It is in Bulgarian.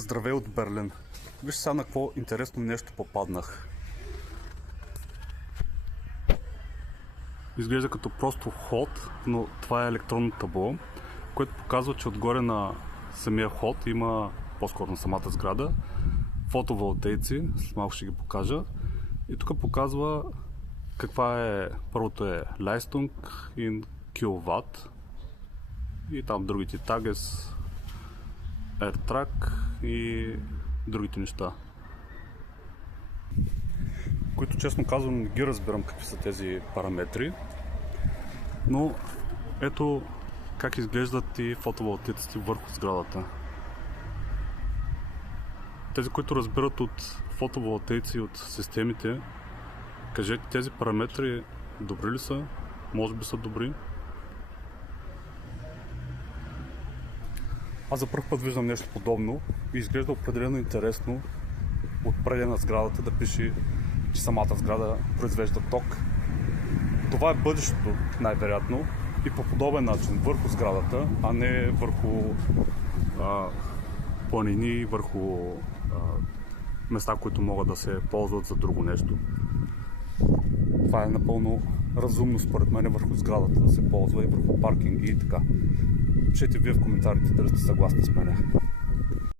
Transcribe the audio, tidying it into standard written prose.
Здравей от Берлин. Виж сега на какво интересно нещо попаднах. Изглежда като просто ход, но това е електронно табло, което показва, че отгоре на самия ход има, по-скоро на самата сграда, фотоволтейци, след малко ще ги покажа. И тук показва каква е, първото е Leistung in киловатт и там другите Tages, AirTrack и другите неща, които честно казвам не ги разбирам какви са тези параметри, но ето как изглеждат и фотоволтаиците върху сградата. Тези, които разбират от фотоволтаици и от системите, кажете тези параметри добри ли са? Може би са добри. Аз за първ път виждам нещо подобно и изглежда определено интересно отпред на сградата да пише, че самата сграда произвежда ток. Това е бъдещето, най-вероятно, и по подобен начин върху сградата, а не върху планини, върху места, които могат да се ползват за друго нещо. Това е напълно разумно според мен върху сградата да се ползва и върху паркинги и така. Пишете вие в коментарите дали сте съгласни с мене.